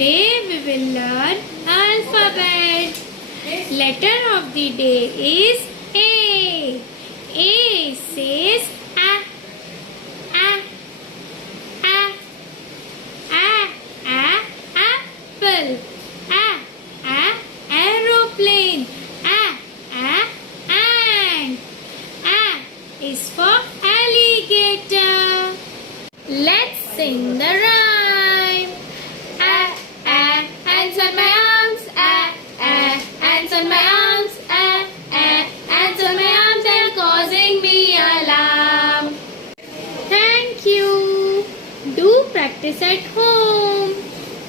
Today we will learn alphabet. Letter of the day is A. A says a, a, a, apple. A, aeroplane. Ant. A is for alligator. Let's sing the rhyme. Ants on my arms. Ants on my arms. Ants on my arms are causing me alarm. Thank you. Do practice at home.